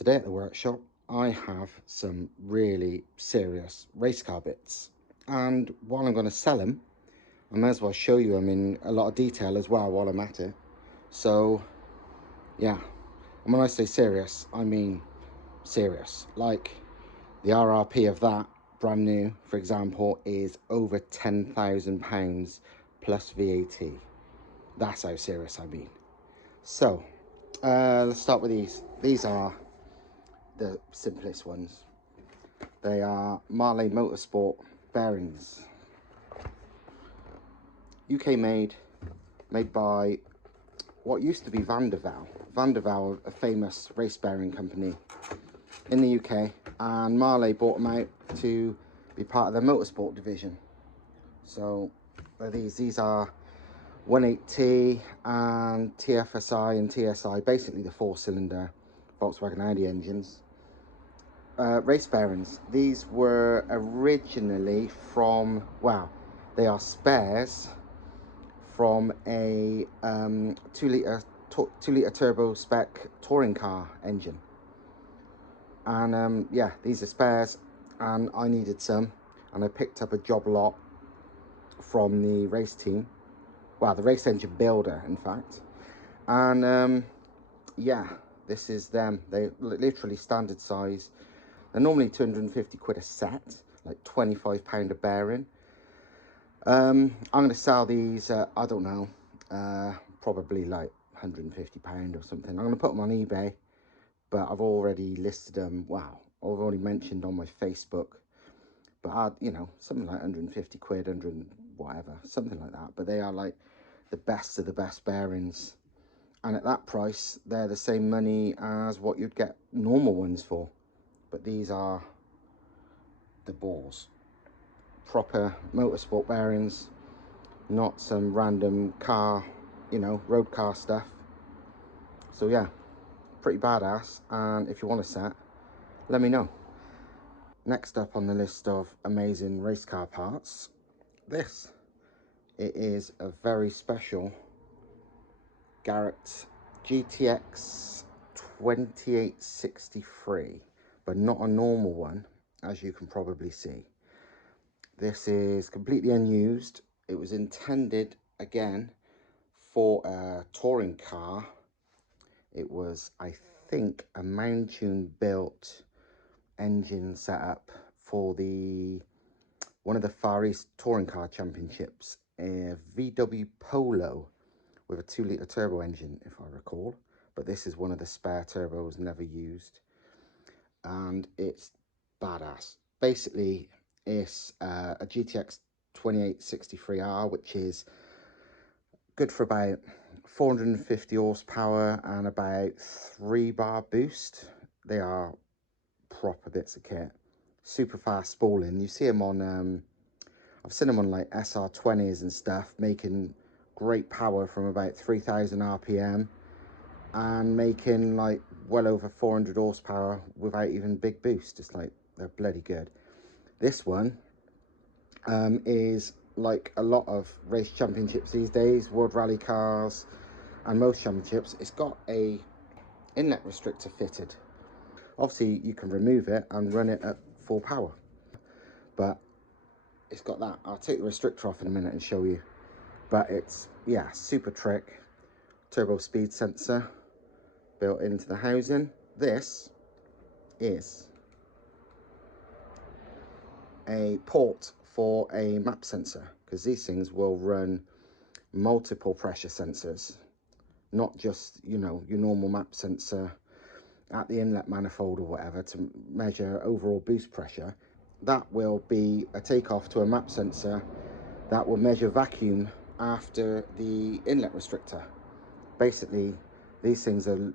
Today at the workshop I have some really serious race car bits, and while I'm going to sell them I may as well show you them in a lot of detail as well while I'm at it. So yeah, and when I say serious I mean serious. Like the RRP of that brand new, for example, is over £10,000 plus VAT. That's how serious I mean. So let's start with these. These are the simplest ones. They are Mahle Motorsport bearings, UK made by what used to be Vanderval, a famous race bearing company in the UK, and Mahle bought them out to be part of their motorsport division. So these are 18T and TFSI and TSI, basically the 4-cylinder Volkswagen Audi engines. Race bearings. These were originally from, wow, they are spares from a 2-litre turbo spec touring car engine. And yeah, these are spares, and I needed some, and I picked up a job lot from the race team, well, the race engine builder in fact. And yeah, this is them. They literally standard size. They're normally 250 quid a set, like £25 a bearing. I'm going to sell these, I don't know, probably like £150 or something. I'm going to put them on eBay, but I've already listed them. Wow, I've already mentioned on my Facebook. But you know, something like 150 quid, 100 whatever, something like that. But they are like the best of the best bearings. And at that price, they're the same money as what you'd get normal ones for. But these are the balls. Proper motorsport bearings, not some random car, you know, road car stuff. So yeah, pretty badass. And if you want a set, let me know. Next up on the list of amazing race car parts, this. It is a very special Garrett GTX 2863, but not a normal one, as you can probably see. This is completely unused. It was intended again for a touring car. It was, I think, a Manchun built engine setup for one of the Far East touring car championships, a VW Polo with a 2-litre turbo engine, if I recall. But this is one of the spare turbos never used, and it's badass. Basically, it's a GTX 2863R, which is good for about 450 horsepower and about 3 bar boost. They are proper bits of kit. Super fast spooling. You see them on I've seen them on like SR20s and stuff, making great power from about 3000 RPM and making like well over 400 horsepower without even big boost. It's like, they're bloody good. This one is like a lot of race championships these days, world rally cars and most championships. It's got a inlet restrictor fitted. Obviously you can remove it and run it at full power, but it's got that. I'll take the restrictor off in a minute and show you. But it's, yeah, super trick. Turbo speed sensor built into the housing. This is a port for a map sensor, because these things will run multiple pressure sensors, not just, you know, your normal map sensor at the inlet manifold or whatever to measure overall boost pressure. That will be a takeoff to a map sensor that will measure vacuum after the inlet restrictor. Basically, these things are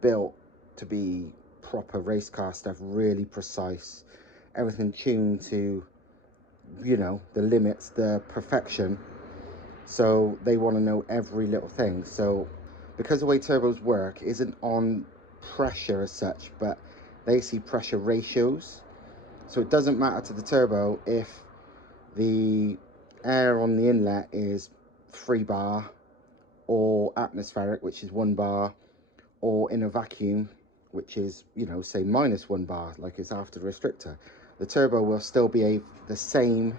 built to be proper race car stuff, really precise, everything tuned to, you know, the limits, the perfection. So they want to know every little thing. So because the way turbos work isn't on pressure as such, but they see pressure ratios. So it doesn't matter to the turbo if the air on the inlet is 3 bar or atmospheric, which is 1 bar, or in a vacuum, which is, you know, say -1 bar, like it's after the restrictor, the turbo will still be the same.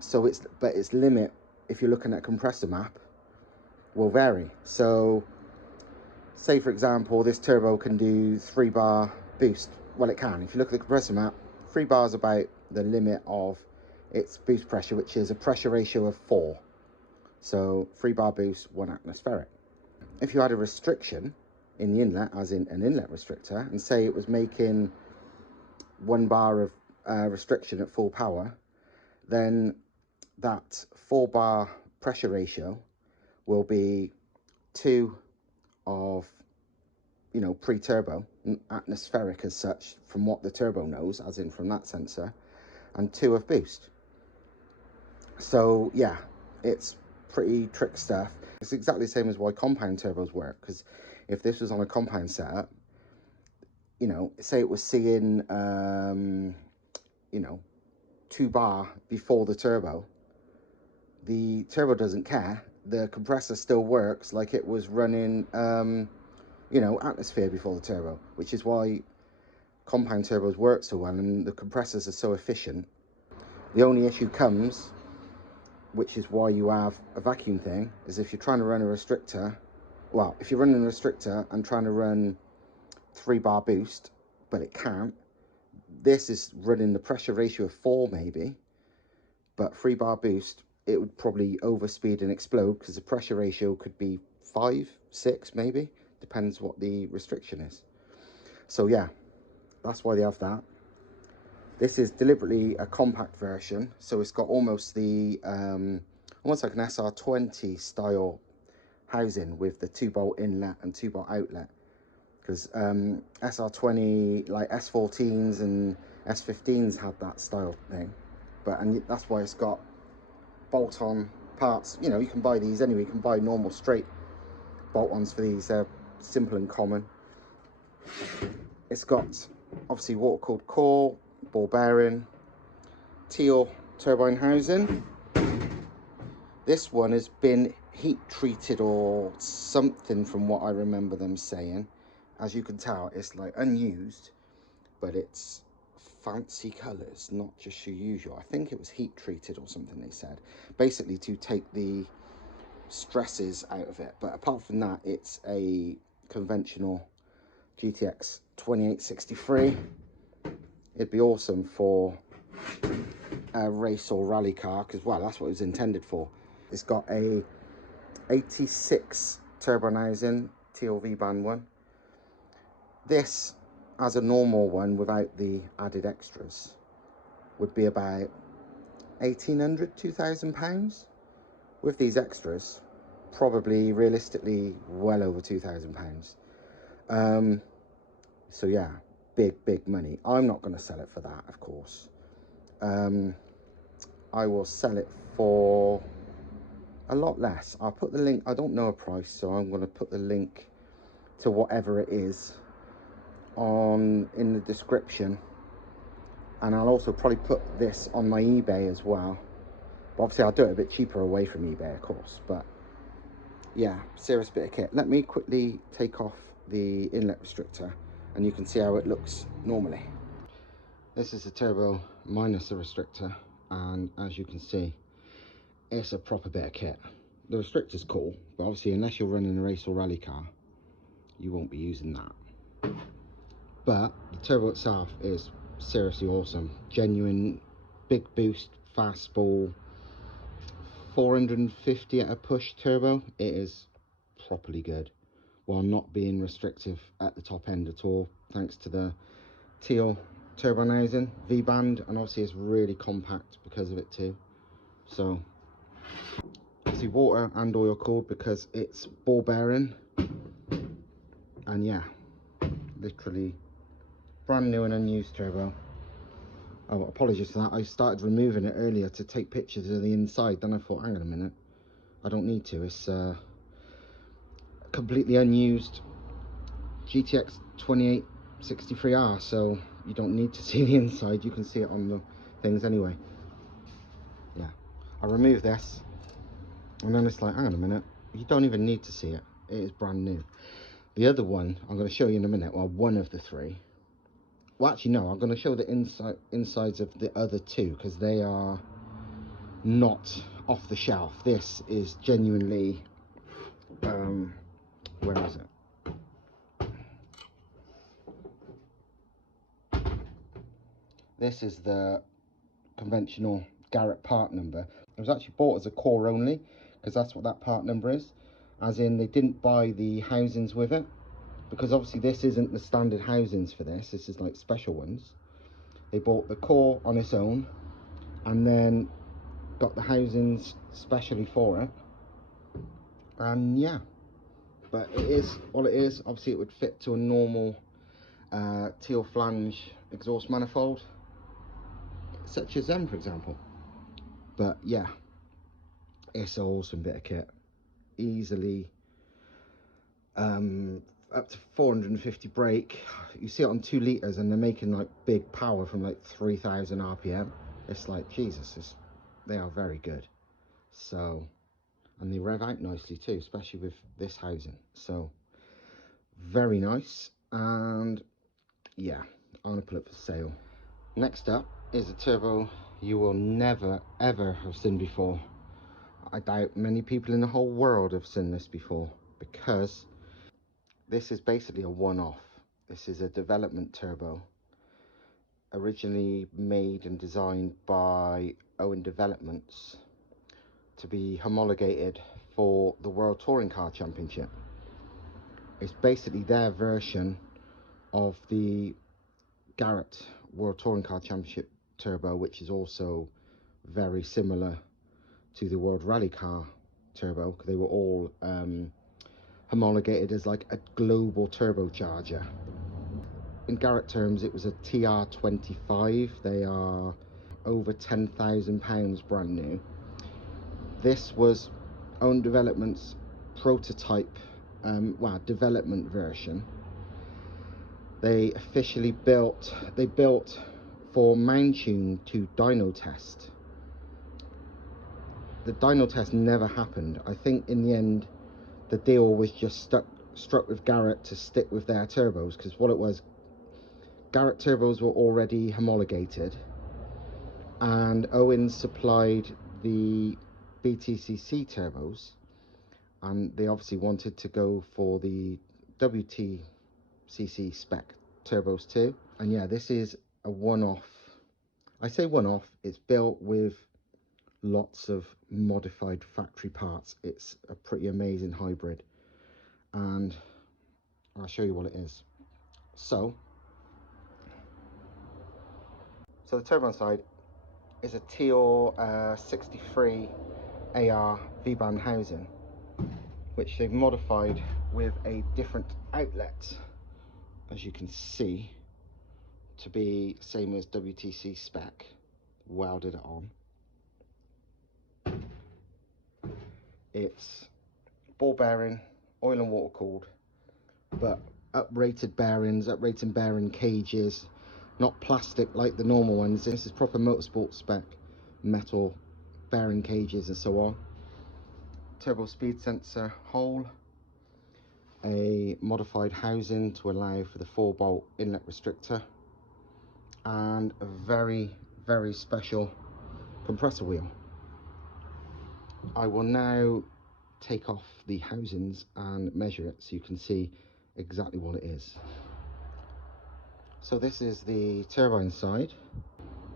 So its limit, if you're looking at compressor map, will vary. So say for example, this turbo can do 3 bar boost. Well, it can. If you look at the compressor map, 3 bar is about the limit of its boost pressure, which is a pressure ratio of 4. So 3 bar boost, 1 atmospheric. If you had a restriction in the inlet, as in an inlet restrictor, and say it was making 1 bar of restriction at full power, then that 4 bar pressure ratio will be 2 of, you know, pre-turbo, atmospheric as such, from what the turbo knows, as in from that sensor, and 2 of boost. So yeah, it's pretty trick stuff. It's exactly the same as why compound turbos work, because if this was on a compound setup, you know, say it was seeing you know, 2 bar before the turbo doesn't care. The compressor still works like it was running you know, atmosphere before the turbo, which is why compound turbos work so well and the compressors are so efficient. The only issue comes, which is why you have a vacuum thing, is if you're trying to run a restrictor. Well, if you're running a restrictor and trying to run 3 bar boost, but it can't, this is running the pressure ratio of 4 maybe, but 3 bar boost, it would probably overspeed and explode because the pressure ratio could be 5, 6 maybe, depends what the restriction is. So yeah, that's why they have that. This is deliberately a compact version, so it's got almost the almost like an SR20 style housing with the 2-bolt inlet and 2-bolt outlet, because SR20, like S14s and S15s had that style thing, and that's why it's got bolt-on parts. You know, you can buy these anyway. You can buy normal straight bolt-ons for these. They're simple and common. It's got obviously water-cooled core, ball bearing, teal turbine housing. This one has been heat treated or something from what I remember them saying. As you can tell, it's like unused, but it's fancy colours, not just your usual. I think it was heat treated or something they said, basically to take the stresses out of it. But apart from that, it's a conventional GTX 2863. It'd be awesome for a race or rally car, because, well, that's what it was intended for. It's got a 86 turbine housing, TLV band one. This, as a normal one without the added extras, would be about £1,800, £2,000. With these extras, probably realistically well over £2,000. So yeah, big money. I'm not going to sell it for that, of course. I will sell it for a lot less. I'll put the link. I don't know a price, so I'm going to put the link to whatever it is in the description, and I'll also probably put this on my eBay as well. But obviously I'll do it a bit cheaper away from eBay, of course. But yeah, serious bit of kit. Let me quickly take off the inlet restrictor and you can see how it looks normally. This is the turbo minus the restrictor, and as you can see, it's a proper bit of kit. The restrictor's cool, but obviously unless you're running a race or rally car, you won't be using that. But the turbo itself is seriously awesome. Genuine big boost, fast ball, 450 at a push turbo. It is properly good, while not being restrictive at the top end at all, thanks to the teal turbine housing, V-band, and obviously it's really compact because of it too. So obviously water and oil cooled because it's ball bearing, and yeah, literally brand new and unused turbo. Oh, apologies for that. I started removing it earlier to take pictures of the inside, then I thought, hang on a minute, I don't need to. It's completely unused GTX 2863R, so you don't need to see the inside. You can see it on the things anyway. Yeah, I remove this, and then it's like, hang on a minute, you don't even need to see it. It is brand new. The other one I'm going to show you in a minute, well, one of the three. Well, actually, no, I'm going to show the insides of the other two, because they are not off the shelf. This is genuinely, where is it? This is the conventional Garrett part number. It was actually bought as a core only, because that's what that part number is. As in, they didn't buy the housings with it, because obviously this isn't the standard housings for this. This is like special ones. They bought the core on its own, and then got the housings specially for it. And yeah, but it is what it is. Obviously it would fit to a normal teal flange exhaust manifold, such as them, for example. But yeah, it's an awesome bit of kit. Easily up to 450 brake. You see it on 2 litres, and they're making like big power from like 3000 RPM. It's like, Jesus, they are very good. So, and they rev out nicely too, especially with this housing. So very nice. And yeah, I'm gonna put it for sale. Next up is a turbo you will never ever have seen before. I doubt many people in the whole world have seen this before, because this is basically a one-off. This is a development turbo, originally made and designed by Owen Developments to be homologated for the World Touring Car Championship. It's basically their version of the Garrett World Touring Car Championship turbo, which is also very similar to the World Rally Car turbo. They were all homologated as like a global turbocharger. In Garrett terms, it was a TR25. They are over £10,000 brand new. This was Owen Development's prototype, development version. They officially built for Mountune to dyno test. The dyno test never happened. I think in the end, the deal was just struck with Garrett to stick with their turbos, because what it was, Garrett turbos were already homologated, and Owen supplied the WTCC turbos, and they obviously wanted to go for the WTCC spec turbos too. And yeah, this is a one-off. I say one-off, it's built with lots of modified factory parts. It's a pretty amazing hybrid, and I'll show you what it is. So the turbo side is a TR 63 AR V-band housing, which they've modified with a different outlet, as you can see, to be same as WTC spec. Welded it on. It's ball bearing, oil and water cooled, but uprated bearings, uprated bearing cages, not plastic like the normal ones. This is proper motorsport spec metal bearing cages and so on. Turbo speed sensor hole, a modified housing to allow for the 4-bolt inlet restrictor, and a very, very special compressor wheel. I will now take off the housings and measure it so you can see exactly what it is. So this is the turbine side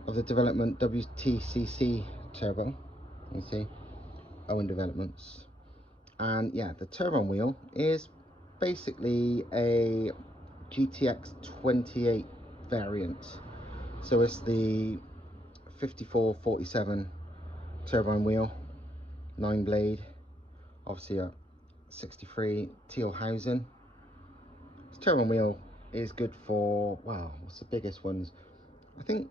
of the development WTCC turbo. You see, Owen Developments. And yeah, the turbine wheel is basically a GTX 28 variant. So it's the 5447 turbine wheel, 9 blade, obviously a 63 teal housing. This turbine wheel is good for, wow, what's the biggest ones? I think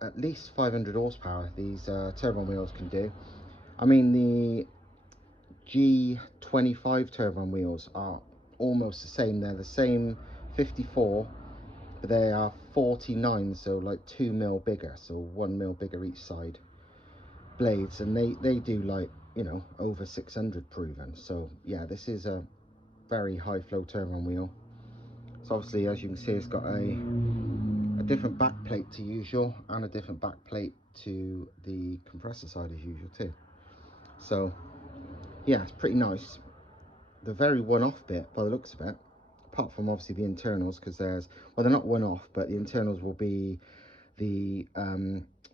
at least 500 horsepower these turbine wheels can do. I mean, the G25 turbine wheels are almost the same. They're the same 54, but they are 49, so like 2 mil bigger, so 1 mil bigger each side blades, and they do like, you know, over 600 proven. So yeah, this is a very high flow turbine wheel. So obviously, as you can see, it's got a different back plate to usual, and a different back plate to the compressor side as usual too. So yeah, it's pretty nice. The very one-off bit by the looks of it, apart from obviously the internals, because there's, well, they're not one-off, but the internals will be the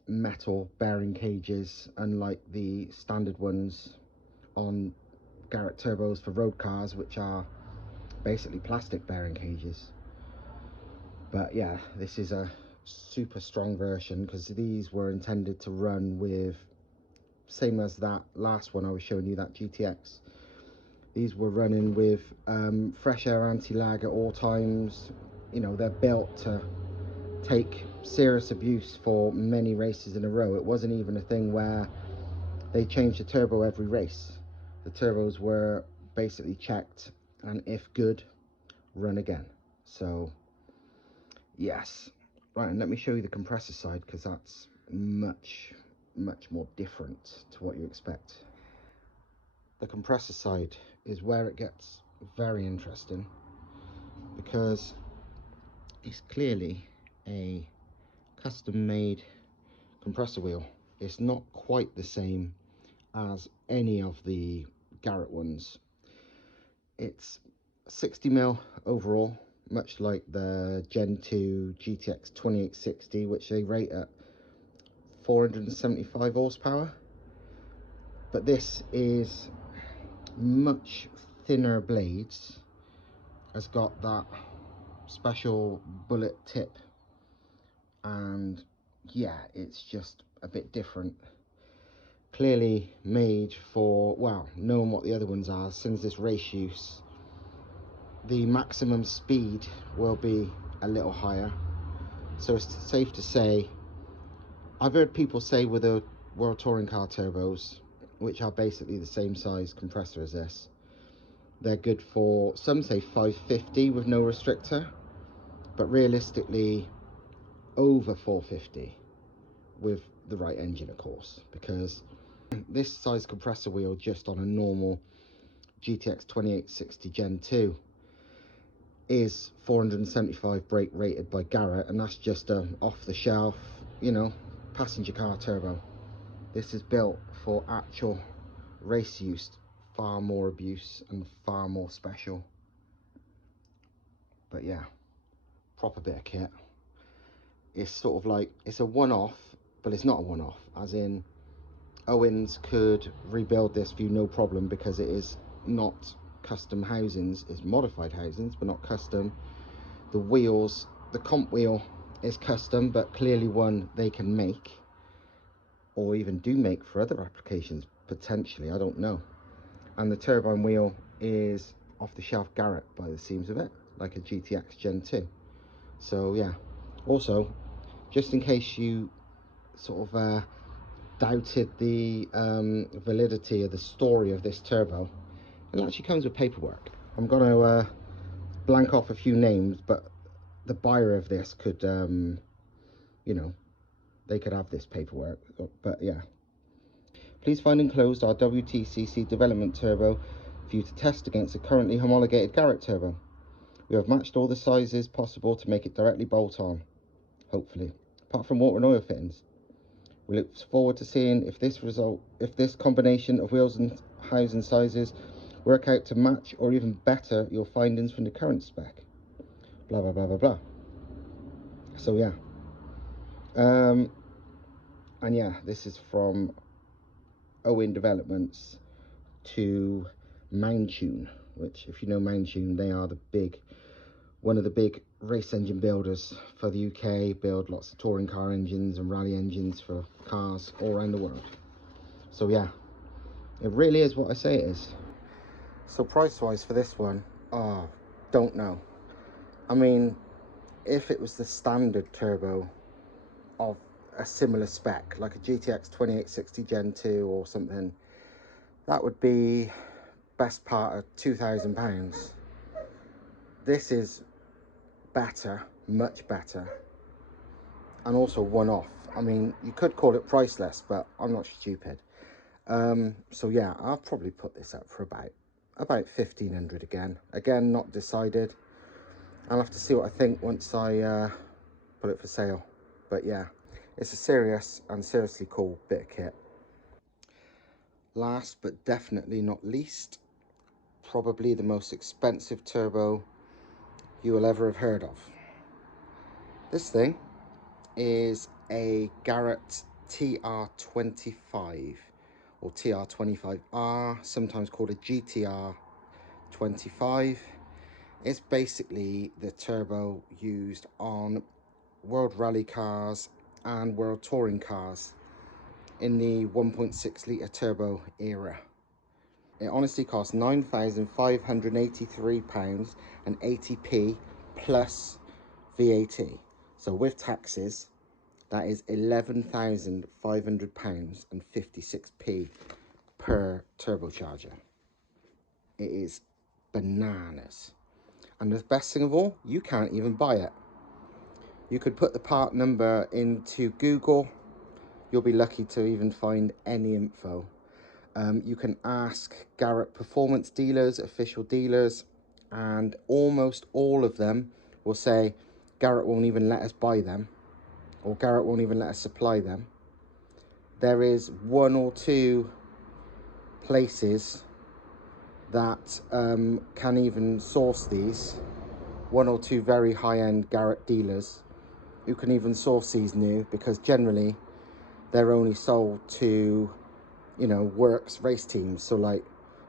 metal bearing cages, unlike the standard ones on Garrett turbos for road cars, which are basically plastic bearing cages. But yeah, this is a super strong version, because these were intended to run with, same as that last one I was showing you, that GTX. These were running with fresh air anti-lag at all times. You know, they're built to take serious abuse for many races in a row. It wasn't even a thing where they changed the turbo every race. The turbos were basically checked, and if good, run again. So yes, right, and let me show you the compressor side, because that's much more different to what you expect. The compressor side is where it gets very interesting, because it's clearly a custom made compressor wheel. It's not quite the same as any of the Garrett ones. It's 60mm overall, much like the Gen 2 GTX 2860, which they rate at 475 horsepower. But this is much thinner blades, has got that special bullet tip, and yeah, it's just a bit different. Clearly made for, well, knowing what the other ones are, since this race use, the maximum speed will be a little higher. So it's safe to say, I've heard people say with the World Touring Car turbos, which are basically the same size compressor as this, they're good for, some say 550 with no restrictor, but realistically over 450 with the right engine, of course, because this size compressor wheel just on a normal GTX 2860 Gen 2 is 475 brake rated by Garrett, and that's just a off-the-shelf, you know, passenger car turbo. This is built for actual race use, far more abuse and far more special. But yeah, proper bit of kit. It's sort of like, it's a one-off, but it's not a one-off, as in Owens could rebuild this for you no problem, because it is not custom housings, it's modified housings, but not custom. The wheels, the comp wheel is custom, but clearly one they can make, or even do make for other applications, potentially, I don't know. And the turbine wheel is off the shelf Garrett by the seams of it, like a GTX Gen 2. So yeah, also, just in case you sort of doubted the validity of the story of this turbo, it actually comes with paperwork. I'm going to blank off a few names, but the buyer of this could, you know, they could have this paperwork. But yeah, please find enclosed our WTCC development turbo for you to test against a currently homologated Garrett turbo. We have matched all the sizes possible to make it directly bolt on, hopefully, apart from water and oil fittings. We look forward to seeing if this combination of wheels and housing sizes work out to match or even better your findings from the current spec. Blah blah blah blah blah. So yeah, and yeah, this is from Owen Developments to Mountune, which, if you know Mountune, they are one of the big race engine builders for the UK, build lots of touring car engines and rally engines for cars all around the world. So yeah, it really is what I say it is. So price wise for this one, oh, don't know. I mean, if it was the standard turbo of a similar spec, like a GTX 2860 Gen 2 or something, that would be best part of £2,000. This is better, much better, and also one-off. I mean, you could call it priceless, but I'm not stupid. So yeah, I'll probably put this up for about about 1500 again, not decided. I'll have to see what I think once I put it for sale. But yeah, it's a serious and seriously cool bit of kit. Last but definitely not least, probably the most expensive turbo you will ever have heard of. This thing is a Garrett TR25 or TR25R, sometimes called a GTR25. It's basically the turbo used on World Rally cars and World Touring cars in the 1.6 litre turbo era. It honestly costs £9,583 and 80p plus VAT. So with taxes, that is £11,500 and 56p per turbocharger. It is bananas. And the best thing of all, you can't even buy it. You could put the part number into Google. You'll be lucky to even find any info. You can ask Garrett performance dealers, official dealers, and almost all of them will say Garrett won't even let us buy them, or Garrett won't even let us supply them. There is one or two places that can even source these, one or two very high-end Garrett dealers who can even source these new, because generally they're only sold to, you know, works race teams. So like,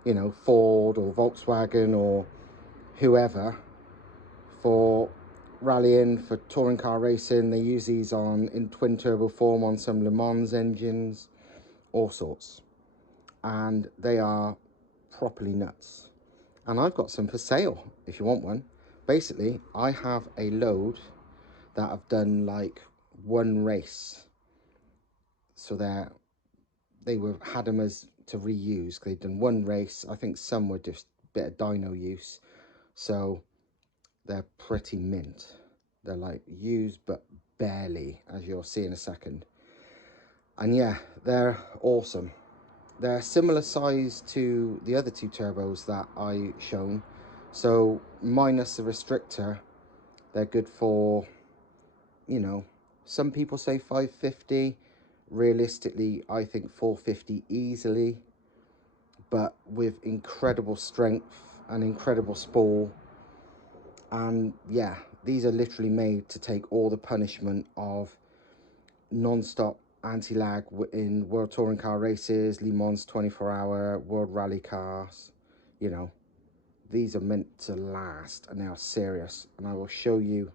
you know, Ford or Volkswagen or whoever, for rallying, for touring car racing. They use these in twin turbo form on some LeMans engines, all sorts, and they are properly nuts. And I've got some for sale if you want one. Basically, I have a load that I've done like one race, so they had them as to reuse. They'd done one race. I think some were just a bit of dyno use, so they're pretty mint. They're like used but barely, as you'll see in a second. And yeah, they're awesome. They're similar size to the other two turbos that I shown, so minus the restrictor, they're good for, you know, some people say 550. Realistically, I think 450 easily, but with incredible strength and incredible spool. And yeah, these are literally made to take all the punishment of non-stop anti-lag in World Touring Car races, LeMans 24-hour, World Rally cars. You know, these are meant to last, and they are serious. And I will show you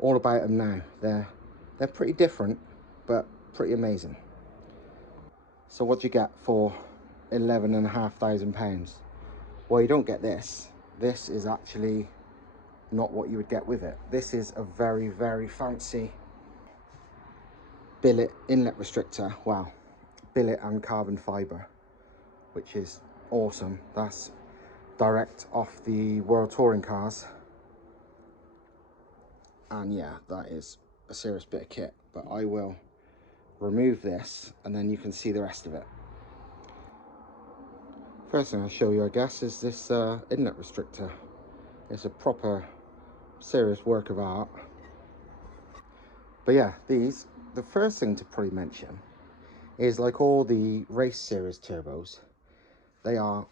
all about them now. They're pretty different, but pretty amazing. So what do you get for £11,500? Well, you don't get this. This is actually not what you would get with it. This is a very, very fancy billet inlet restrictor. Wow, billet and carbon fiber, which is awesome. That's direct off the World Touring cars. And yeah, that is a serious bit of kit, but I will remove this and then you can see the rest of it. First thing I'll show you, I guess, is this inlet restrictor. It's a proper serious work of art. But yeah, the first thing to probably mention is, like all the race series turbos, they are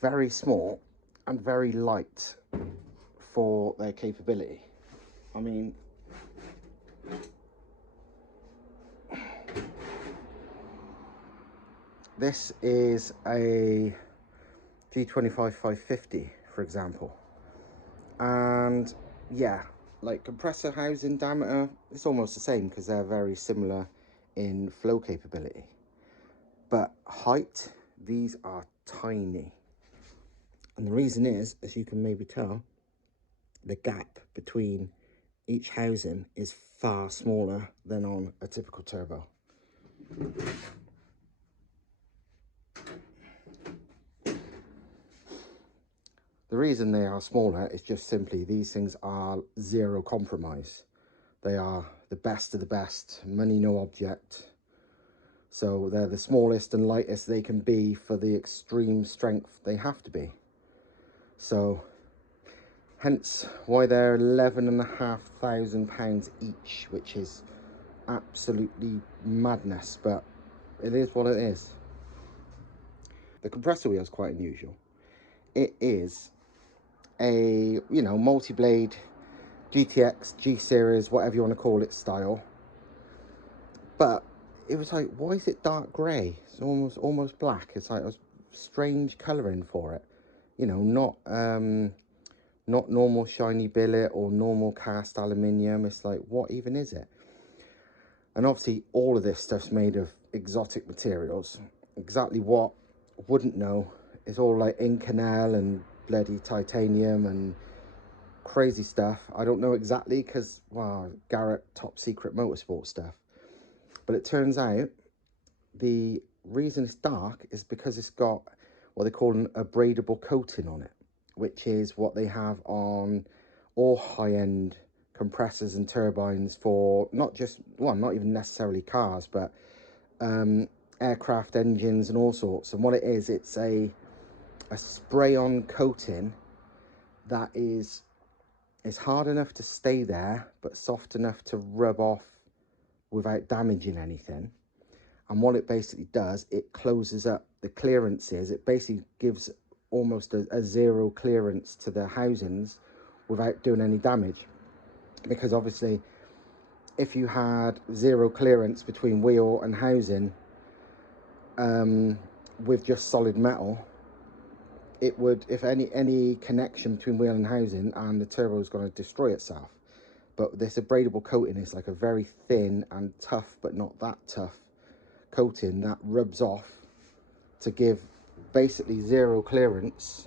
very small and very light for their capability. I mean, this is a G25 550, for example, and yeah, like compressor housing diameter, it's almost the same because they're very similar in flow capability. But height, these are tiny. And the reason is, as you can maybe tell, the gap between each housing is far smaller than on a typical turbo. The reason they are smaller is just simply these things are zero compromise. They are the best of the best, money no object. So they're the smallest and lightest they can be for the extreme strength they have to be. So hence why they're £11,500 each, which is absolutely madness, but it is what it is. The compressor wheel is quite unusual. It is a, you know, multi-blade GTX, G series, whatever you want to call it style. But it was like, why is it dark grey? It's almost black. It's like a strange colouring for it. You know, not normal shiny billet or normal cast aluminium. It's like, what even is it? And obviously all of this stuff's made of exotic materials. Exactly what, wouldn't know. It's all like Inconel and bloody titanium and crazy stuff. I don't know exactly because, well, Garrett top secret motorsport stuff. But it turns out the reason it's dark is because it's got what they call an abradable coating on it, which is what they have on all high-end compressors and turbines for not just, well, not even necessarily cars, but aircraft engines and all sorts. And what it is, it's a spray-on coating that is hard enough to stay there, but soft enough to rub off without damaging anything. And what it basically does, it closes up the clearances. It basically gives almost a zero clearance to the housings without doing any damage. Because obviously, if you had zero clearance between wheel and housing with just solid metal, it would, if any connection between wheel and housing, and the turbo is going to destroy itself. But this abradable coating is like a very thin and tough, but not that tough coating that rubs off to give basically zero clearance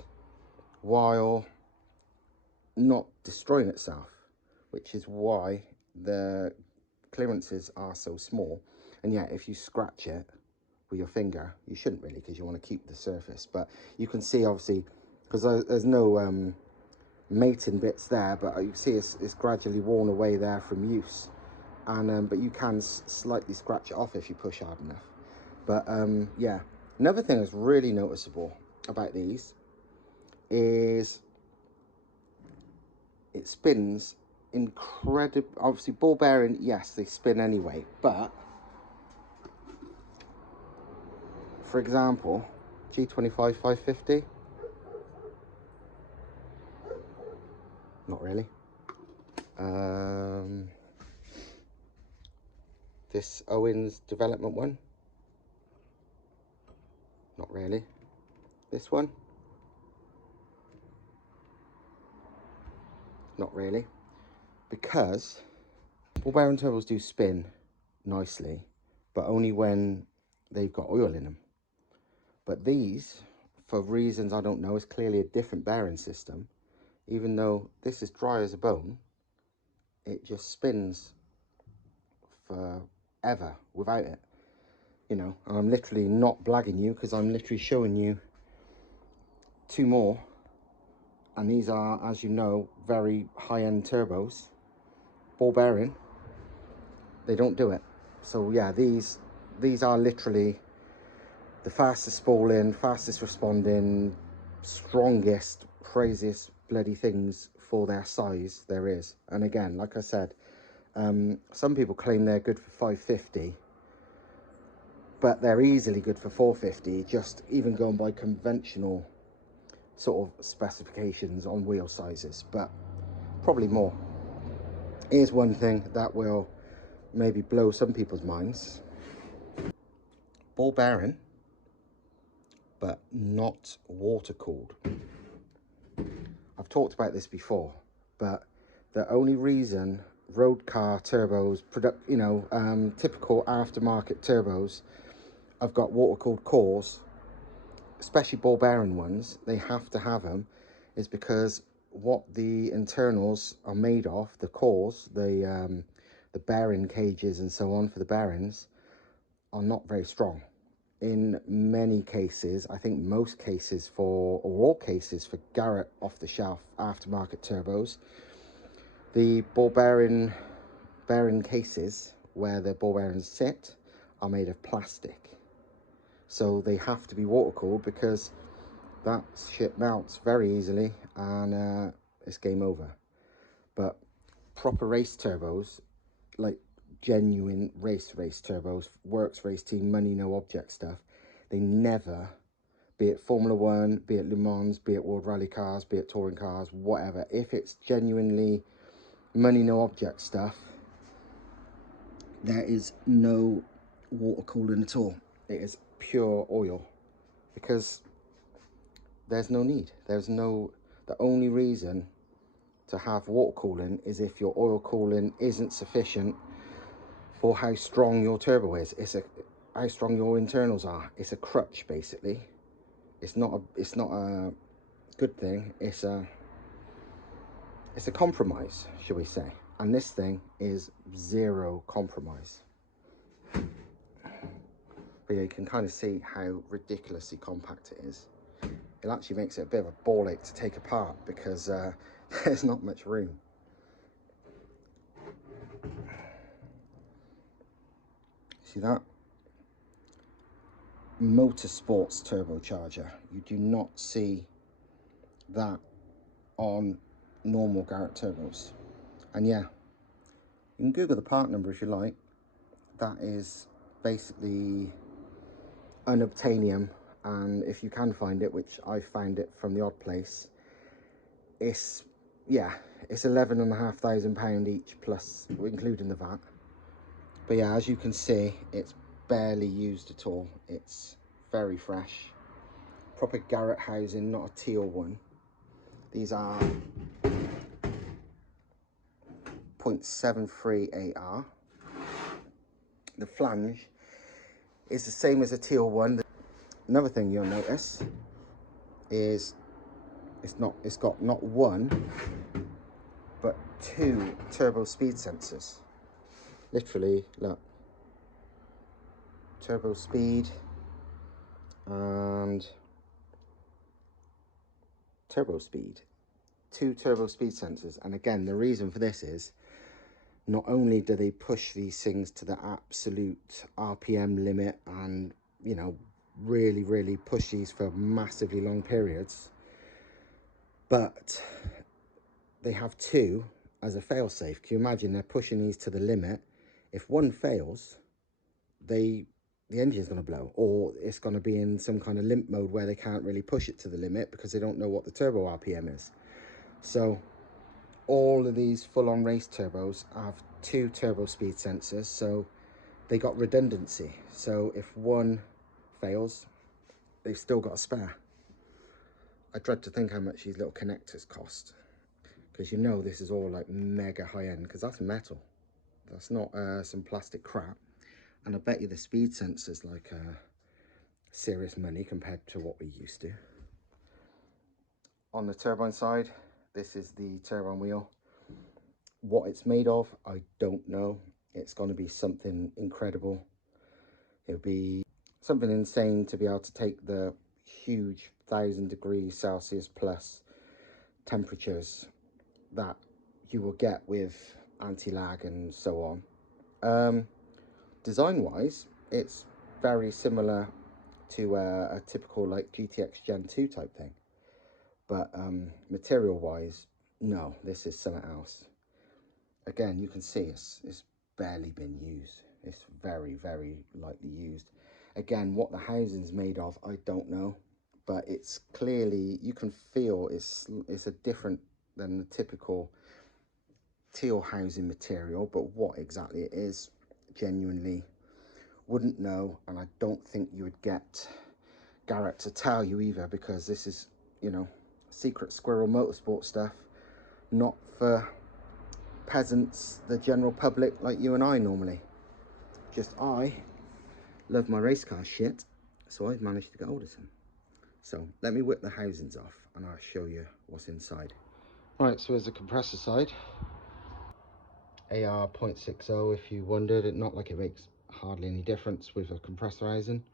while not destroying itself, which is why the clearances are so small. And yet if you scratch it with your finger, you shouldn't really, because you want to keep the surface, but you can see obviously, because there's no mating bits there, but you can see it's gradually worn away there from use. And but you can slightly scratch it off if you push hard enough. But yeah, another thing that's really noticeable about these is it spins incredible. Obviously ball bearing, yes, they spin anyway, but for example, G25 550, not really. This Owen's development one, not really. This one, not really. Because ball bearing turbos do spin nicely, but only when they've got oil in them. But these, for reasons I don't know, is clearly a different bearing system. Even though this is dry as a bone, it just spins forever without it. You know, and I'm literally not blagging you, because I'm literally showing you two more. And these are, as you know, very high-end turbos. Ball bearing, they don't do it. So yeah, these are literally the fastest spooling, fastest responding, strongest, craziest bloody things for their size there is. And again, like I said, some people claim they're good for 550, but they're easily good for 450, just even going by conventional sort of specifications on wheel sizes, but probably more. Here's one thing that will maybe blow some people's minds. Ball bearing, but not water cooled. I've talked about this before, but the only reason road car turbos, typical aftermarket turbos, have got water cooled cores, especially ball bearing ones, they have to have them, is because what the internals are made of, the cores, the bearing cages and so on for the bearings, are not very strong. In many cases, I think most cases or all cases for Garrett off-the-shelf aftermarket turbos, the ball bearing cases where the ball bearings sit are made of plastic. So they have to be water cooled, because that shit melts very easily, and it's game over. But proper race turbos, like genuine race turbos, works race team, money no object stuff, they never, be it Formula 1, be it Le Mans, be it World Rally cars, be it touring cars, whatever, if it's genuinely money no object stuff, there is no water cooling at all. It is pure oil, because there's no need. There's no, the only reason to have water cooling is if your oil cooling isn't sufficient for how strong your turbo is. How strong your internals are. It's a crutch, basically. It's not a good thing. It's a compromise, shall we say. And this thing is zero compromise. But yeah, you can kind of see how ridiculously compact it is. It actually makes it a bit of a ball ache to take apart, because there's not much room. See that? Motorsport's turbocharger. You do not see that on normal Garrett turbos. And yeah, you can Google the part number if you like. That is basically unobtainium, and if you can find it, which I found it from the odd place, it's, yeah, it's £11,500 each, plus including the VAT. But yeah, as you can see, it's barely used at all. It's very fresh, proper Garrett housing, not a teal one. These are 0.73 AR. The flange is the same as a teal one. Another thing you'll notice is it's got not one but two turbo speed sensors. Literally, look, turbo speed and turbo speed. Two turbo speed sensors. And again, the reason for this is, not only do they push these things to the absolute RPM limit and, you know, really push these for massively long periods, but they have two as a fail-safe. Can you imagine, they're pushing these to the limit? If one fails, the engine's going to blow, or it's going to be in some kind of limp mode where they can't really push it to the limit because they don't know what the turbo RPM is. So all of these full-on race turbos have two turbo speed sensors, so they got redundancy. So if one fails, they've still got a spare. I dread to think how much these little connectors cost, because you know this is all like mega high-end, because that's metal. That's not some plastic crap. And I bet you the speed sensor's like serious money compared to what we used to. On the turbine side, this is the turbine wheel. What it's made of, I don't know. It's going to be something incredible. It'll be something insane to be able to take the huge 1,000 degrees Celsius plus temperatures that you will get with anti-lag and so on. Design wise, it's very similar to a typical like GTX Gen 2 type thing, but material wise, no, this is something else. Again, you can see it's barely been used. It's very lightly used. Again, what the housing's made of, I don't know, but it's clearly, you can feel it's a different than the typical teal housing material, but what exactly it is, genuinely wouldn't know, and I don't think you would get Garrett to tell you either, because this is, you know, secret squirrel motorsport stuff, not for peasants, the general public like you and I normally. Just I love my race car shit, so I've managed to get hold of some. So let me whip the housings off and I'll show you what's inside. Right, so here's the compressor side. AR 0.60, if you wondered. It not like it makes hardly any difference with a compressor housing.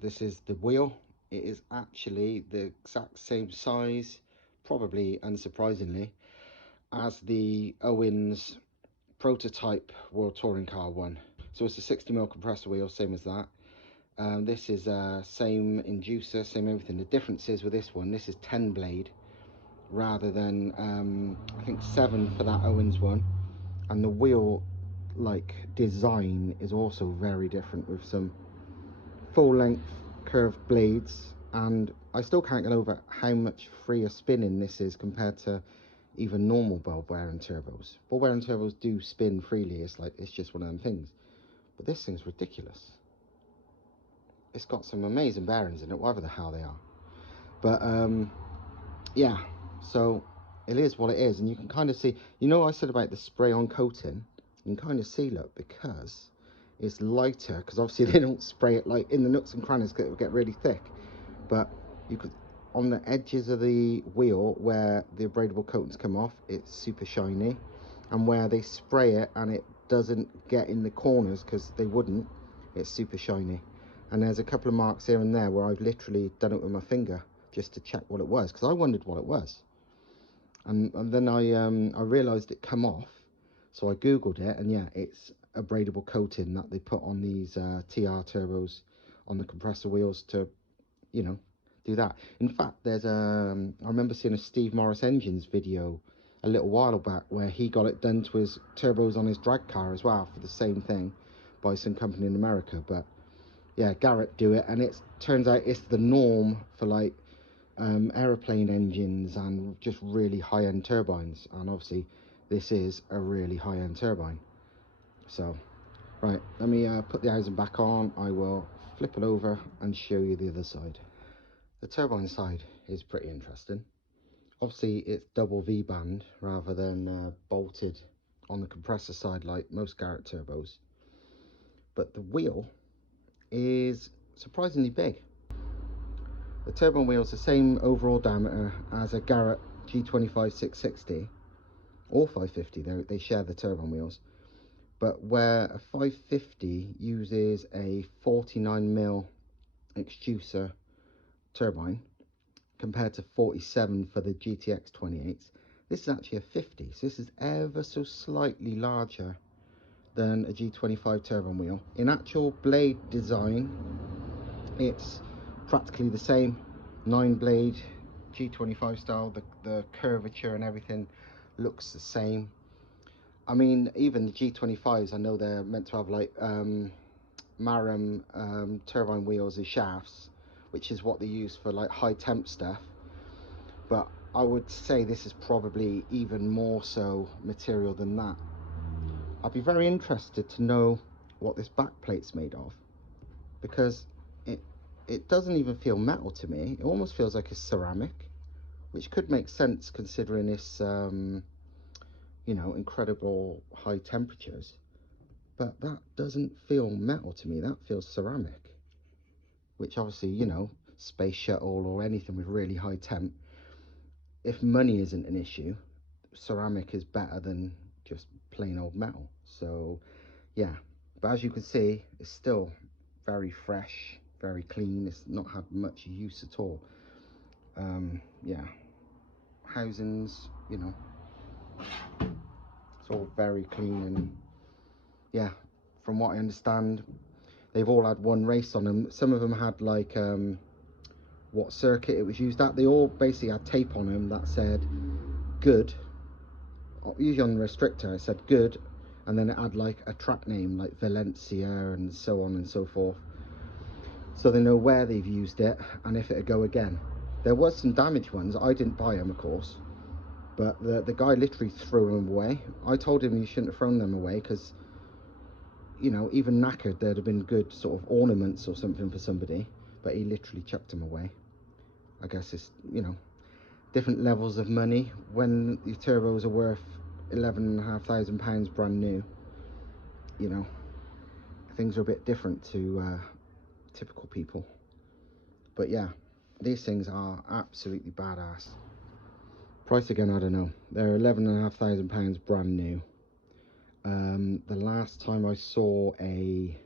This is the wheel. It is actually the exact same size, probably unsurprisingly, as the Owen's prototype World Touring Car one. So it's a 60mm compressor wheel, same as that. This is same inducer, same everything. The difference is with this one, this is 10 blade rather than I think 7 for that Owens one, and the wheel like design is also very different with some full length curved blades, and I still can't get over how much freer spinning this is compared to even normal ball bearing turbos. Ball bearing turbos do spin freely, it's just one of them things, but this thing's ridiculous. It's got some amazing bearings in it, whatever the hell they are. But yeah, so it is what it is. And you can kind of see, you know, I said about the spray on coating, you can kind of see, look, because it's lighter, because obviously they don't spray it like in the nooks and crannies, it will get really thick, but you could, on the edges of the wheel where the abradable coatings come off, it's super shiny, and where they spray it and it doesn't get in the corners, because they wouldn't, it's super shiny. And there's a couple of marks here and there where I've literally done it with my finger just to check what it was, because I wondered what it was. And then I realised it come off, so I googled it, and yeah, it's abradable coating that they put on these TR turbos on the compressor wheels to, you know, do that. In fact, there's I remember seeing a Steve Morris Engines video a little while back where he got it done to his turbos on his drag car as well for the same thing by some company in America. But yeah, Garrett do it, and it turns out it's the norm for like aeroplane engines and just really high-end turbines, and obviously this is a really high-end turbine. So right, let me put the housing back on. I will flip it over and show you the other side. The turbine side is pretty interesting. Obviously it's double V-band rather than bolted on the compressor side like most Garrett turbos, but the wheel is surprisingly big. The turbine wheel is the same overall diameter as a Garrett G25 660 or 550, they share the turbine wheels, but where a 550 uses a 49mm extruder turbine compared to 47 for the GTX 28s, this is actually a 50, so this is ever so slightly larger than a G25 turbine wheel. In actual blade design, it's practically the same, 9 blade G25 style, the curvature and everything looks the same. I mean, even the G25s, I know they're meant to have like Marum turbine wheels as shafts, which is what they use for like high temp stuff, but I would say this is probably even more so material than that. I'd be very interested to know what this back plate's made of, because it doesn't even feel metal to me. It almost feels like a ceramic, which could make sense considering this you know, incredible high temperatures, but that doesn't feel metal to me. That feels ceramic, which obviously, you know, space shuttle or anything with really high temp, if money isn't an issue, ceramic is better than just plain old metal. So yeah, but as you can see, it's still very fresh, very clean. It's not had much use at all. Yeah, housings, you know, it's all very clean, and yeah, from what I understand, they've all had one race on them. Some of them had like what circuit it was used at. They all basically had tape on them that said good. Usually on the restrictor it said good, and then it had like a track name like Valencia and so on and so forth, so they know where they've used it and if it'll go again. There was some damaged ones. I didn't buy them, of course, but the guy literally threw them away. I told him he shouldn't have thrown them away, because, you know, even knackered, there'd have been good sort of ornaments or something for somebody, but he literally chucked them away. I guess it's, you know, different levels of money. When your turbos are worth £11,500 brand new, you know, things are a bit different to typical people. But yeah, these things are absolutely badass. Price again, I don't know. They're £11,500 brand new. The last time I saw a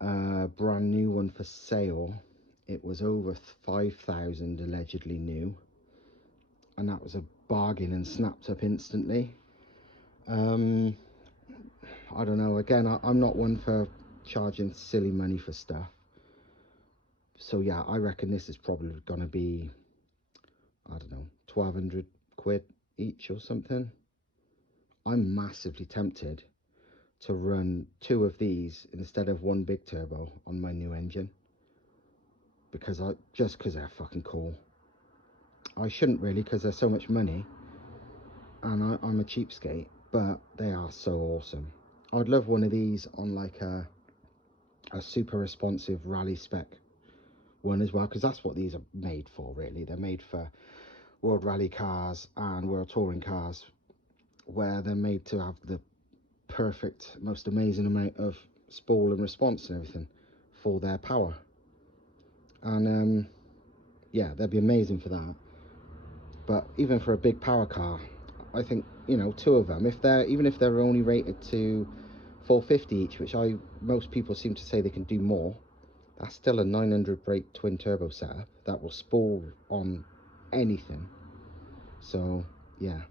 brand new one for sale, it was over 5,000 allegedly new, and that was a bargain and snapped up instantly. I don't know, again, I'm not one for charging silly money for stuff. So yeah, I reckon this is probably going to be, I don't know, 1,200 quid each or something. I'm massively tempted to run 2 of these instead of 1 big turbo on my new engine, because because they're fucking cool. I shouldn't really, because they're so much money and I'm a cheapskate, but they are so awesome. I'd love one of these on like a super responsive rally spec one as well, because that's what these are made for, really. They're made for world rally cars and world touring cars, where they're made to have the perfect, most amazing amount of spool and response and everything for their power. And yeah, they'd be amazing for that. But even for a big power car, I think, you know, 2 of them, even if they're only rated to 450 each, which most people seem to say they can do more, that's still a 900 brake twin turbo setup that will spool on anything. So yeah.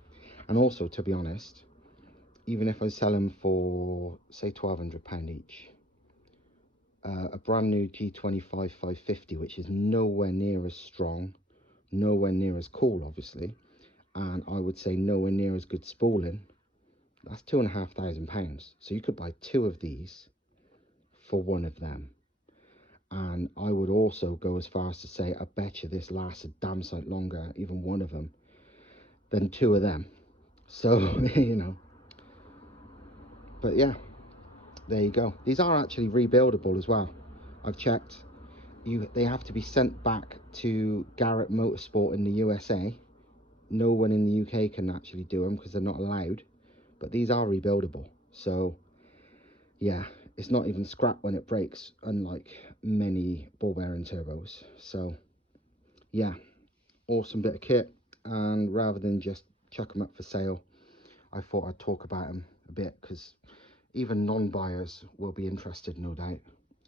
And also, to be honest, even if I sell them for say £1,200 each, a brand new G25 550, which is nowhere near as strong, nowhere near as cool, obviously, and I would say nowhere near as good spooling, that's £2,500. So you could buy 2 of these for 1 of them. And I would also go as far as to say, I bet you this lasts a damn sight longer, even 1 of them, than 2 of them. So you know, but yeah, there you go. These are actually rebuildable as well. I've checked. They have to be sent back to Garrett Motorsport in the USA. No one in the UK can actually do them because they're not allowed. But these are rebuildable. So yeah, it's not even scrap when it breaks, unlike many ball bearing turbos. So yeah, awesome bit of kit. And rather than just chuck them up for sale, I thought I'd talk about them a bit, because even non-buyers will be interested, no doubt.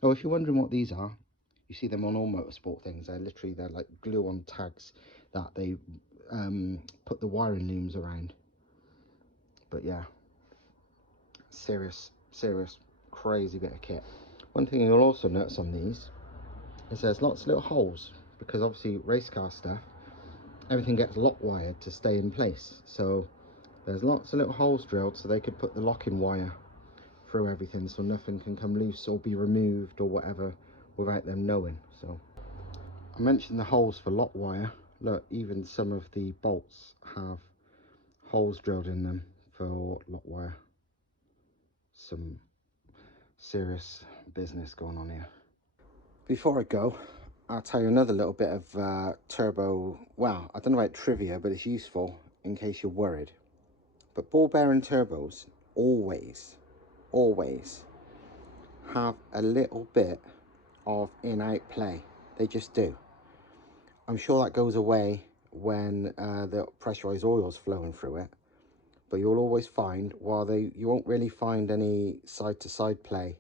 Oh, if you're wondering what these are, you see them on all motorsport things. They're like glue-on tags that they put the wiring looms around. But yeah, serious crazy bit of kit. One thing you'll also notice on these is there's lots of little holes, because obviously race car stuff, everything gets lock wired to stay in place. So there's lots of little holes drilled so they could put the locking wire through everything, so nothing can come loose or be removed or whatever without them knowing. So I mentioned the holes for lock wire. Look, even some of the bolts have holes drilled in them for lock wire. Some serious business going on here. Before I go, I'll tell you another little bit of turbo, well, I don't know about trivia, but it's useful in case you're worried. But ball bearing turbos always have a little bit of in-out play. They just do. I'm sure that goes away when the pressurized oil's flowing through it, but you'll always find, you won't really find any side-to-side play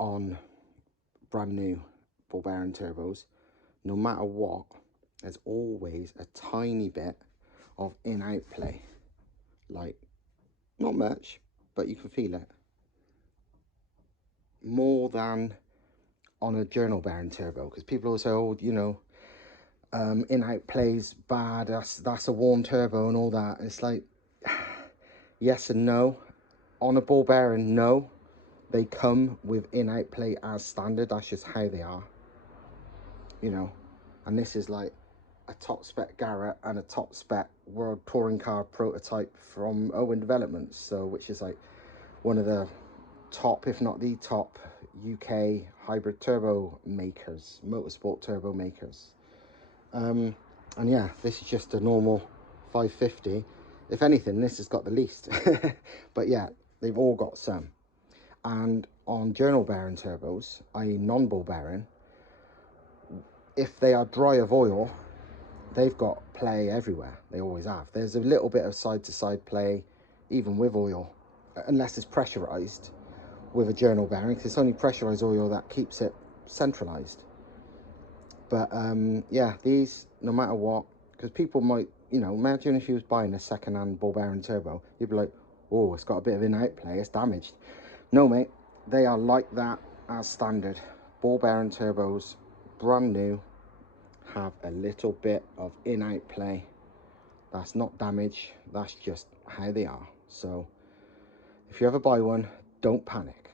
on brand new ball bearing turbos. No matter what, there's always a tiny bit of in-out play. Like, not much, but you can feel it. More than on a journal bearing turbo, because people always say, oh, you know, in-out play's bad, that's a warm turbo and all that. It's like, yes and no. On a ball bearing, no. They come with in-out play as standard. That's just how they are, you know. And this is like a top spec Garrett and a top spec world touring car prototype from Owen Developments, so which is like one of the top, if not the top, UK hybrid turbo makers, motorsport turbo makers. And yeah, this is just a normal 550. If anything, this has got the least. But yeah, they've all got some. And on journal bearing turbos, i.e. non-ball bearing, if they are dry of oil, they've got play everywhere. They always have. There's a little bit of side-to-side play, even with oil, unless it's pressurized with a journal bearing, because it's only pressurized oil that keeps it centralized. But yeah, these, no matter what, because people might, you know, imagine if you was buying a second-hand ball bearing turbo, you'd be like, oh, it's got a bit of in-out play, it's damaged. No, mate, they are like that as standard. Ball bearing turbos, brand new, have a little bit of in-out play. That's not damage, that's just how they are. So if you ever buy one, don't panic.